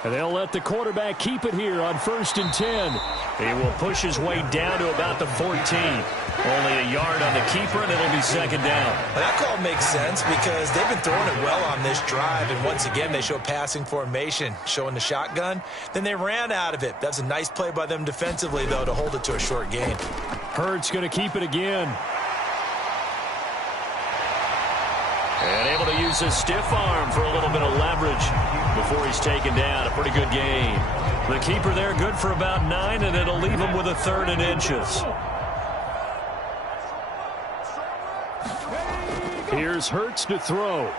And they'll let the quarterback keep it here on 1st and 10. He will push his way down to about the 14. Only a yard on the keeper, and it'll be 2nd down. And that call makes sense because they've been throwing it well on this drive. And once again, they show passing formation, showing the shotgun. Then they ran out of it. That's a nice play by them defensively, though, to hold it to a short gain. Hurts going to keep it again. And able to use his stiff arm for a little bit of leverage before he's taken down. A pretty good gain. The keeper there good for about 9, and it'll leave him with a 3rd and inches. Here's Hurts to throw.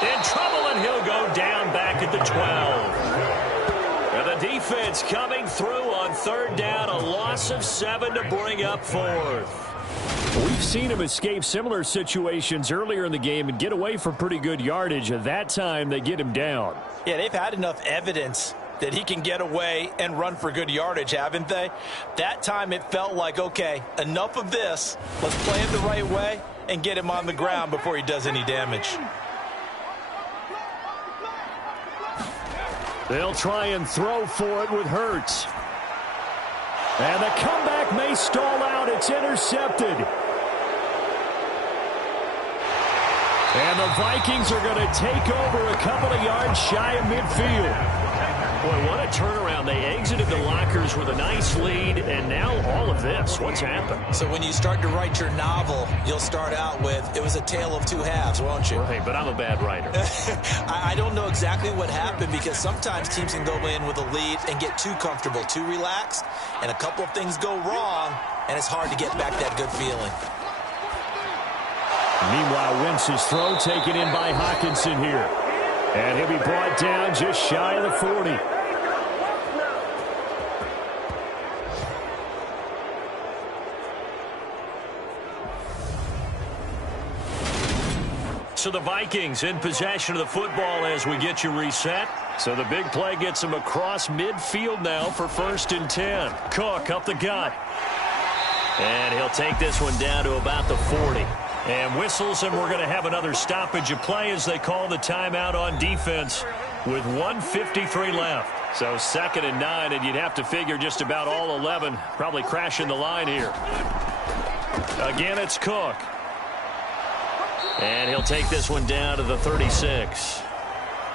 In trouble, and he'll go down back at the 12. And the defense coming through on 3rd down. A loss loss of 7 to bring up fourth. We've seen him escape similar situations earlier in the game and get away from pretty good yardage. At that time, they get him down. Yeah, they've had enough evidence that he can get away and run for good yardage, haven't they? That time it felt like, okay, enough of this. Let's play it the right way and get him on the ground before he does any damage. They'll try and throw for it with Hurts. And the comeback may stall out. It's intercepted. And the Vikings are going to take over a couple of yards shy of midfield. Boy, what a turnaround. They exited the lockers with a nice lead, and now all of this. What's happened? So when you start to write your novel, you'll start out with, it was a tale of two halves, won't you? Right, but I'm a bad writer. I don't know exactly what happened, because sometimes teams can go in with a lead and get too comfortable, too relaxed, and a couple of things go wrong, and it's hard to get back that good feeling. Meanwhile, Wentz's throw taken in by Hawkinson here. And he'll be brought down just shy of the 40. So the Vikings in possession of the football as we get you reset. So the big play gets them across midfield now for 1st and 10. Cook up the gut. And he'll take this one down to about the 40. And whistles, and we're going to have another stoppage of play as they call the timeout on defense with 1:53 left. So 2nd and 9, and you'd have to figure just about all 11 probably crashing the line here. Again, it's Cook. And he'll take this one down to the 36.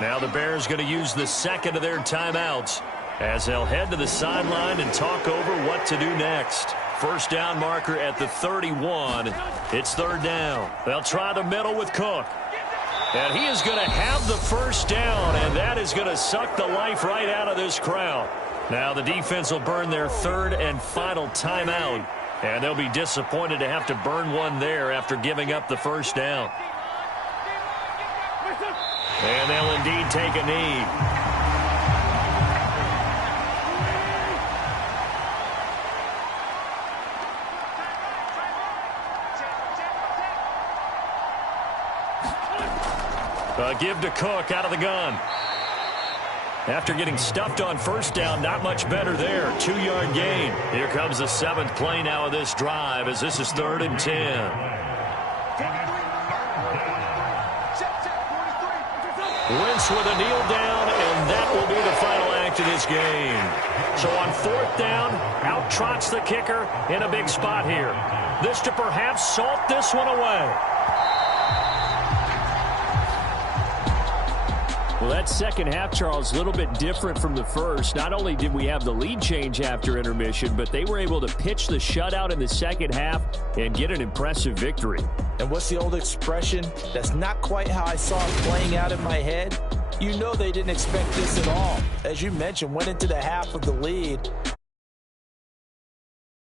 Now the Bears going to use the 2nd of their timeouts as they'll head to the sideline and talk over what to do next. First down marker at the 31. It's 3rd down. They'll try the middle with Cook. And he is going to have the first down, and that is going to suck the life right out of this crowd. Now the defense will burn their 3rd and final timeout, and they'll be disappointed to have to burn one there after giving up the first down. And they'll indeed take a knee. Give to Cook out of the gun. After getting stuffed on first down, not much better there. 2-yard gain. Here comes the 7th play now of this drive as this is 3rd and 10. Wentz with a kneel down, and that will be the final act of this game. So on 4th down, out trots the kicker in a big spot here. This to perhaps salt this one away. Well, that second half, Charles, a little bit different from the first. Not only did we have the lead change after intermission, but they were able to pitch the shutout in the second half and get an impressive victory. And what's the old expression? That's not quite how I saw it playing out in my head. You know they didn't expect this at all. As you mentioned, went into the half of the lead